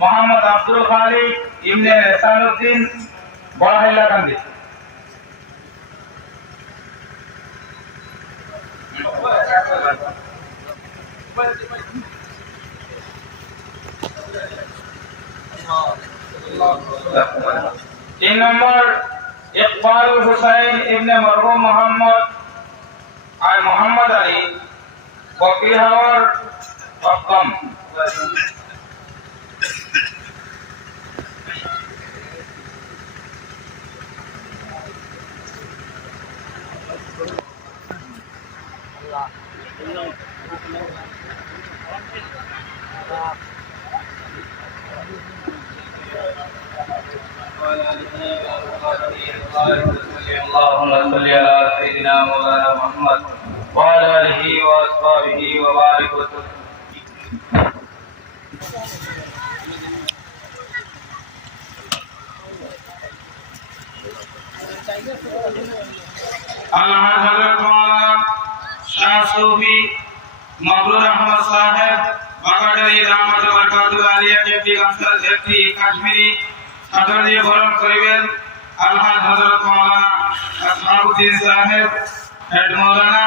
মোহাম্মদ আব্দুল খালিক ইবনে এহসানুদ্দিন বড়াহাইলাকান্দি। তিন নম্বর ইকবাল হুসাইন ইবনে মরহুম মোহাম্মদ আলী বকরিহাওয়ার অক্কম। اللهم صل على سيدنا مولانا محمد وعلى آله وأصحابه وبارك وسلم। আল্লাহ হযরত মাওলানা শাহ সুফি মকরুর আহমদ সাহেব বাগাড়ারি দামাত বরকাতুল আলিয়া একটি কাশ্মীরি ছাত্র দিয়ে বরণ করিবেন। আল্লাহ হযরত মাওলানা আসহাবুদ্দিন সাহেব হেড মাওলানা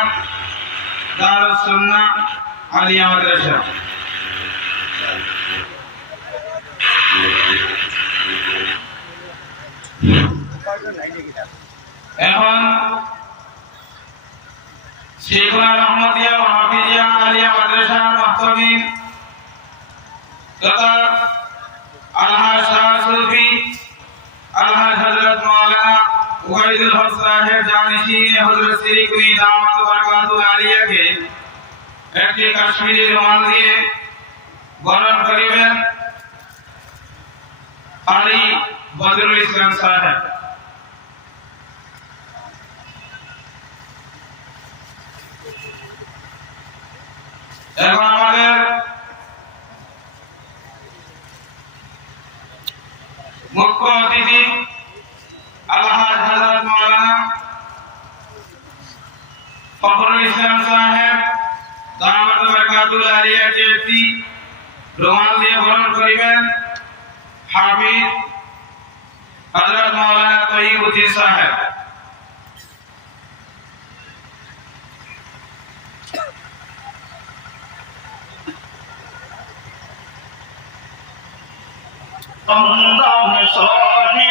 দারুস সুন্নাহ আলিয়া মাদ্রাসা। এখন শেখুনা রহমতিয়া ও হাফিজিয়া আলিয়া মাদ্রাসার মাহতামিন তথা আল্লাহ শাহ সুফি আল্লাহ হযরত মাওলানা ওয়াইদুল হক সাহেব জানিশিনে হযরত শ্রীকুনি দামাত বরকাতুল আলিয়াকে একটি কাশ্মীরি রুমাল দিয়ে বরণ করিবেন। আলী বদরুল ইসলাম সাহেব। এখন আমাদের মুখ্য অতিথি আল্লাহ হযরত মাওলানা ফখরুল ইসলাম সাহেব দামাত বরকাতুল আলিয়াকে একটি রুমাল দিয়ে বরণ করিবেন। হাফিজ হযরত মাওলানা তয়্যিবউদ্দিন সাহেব। Allah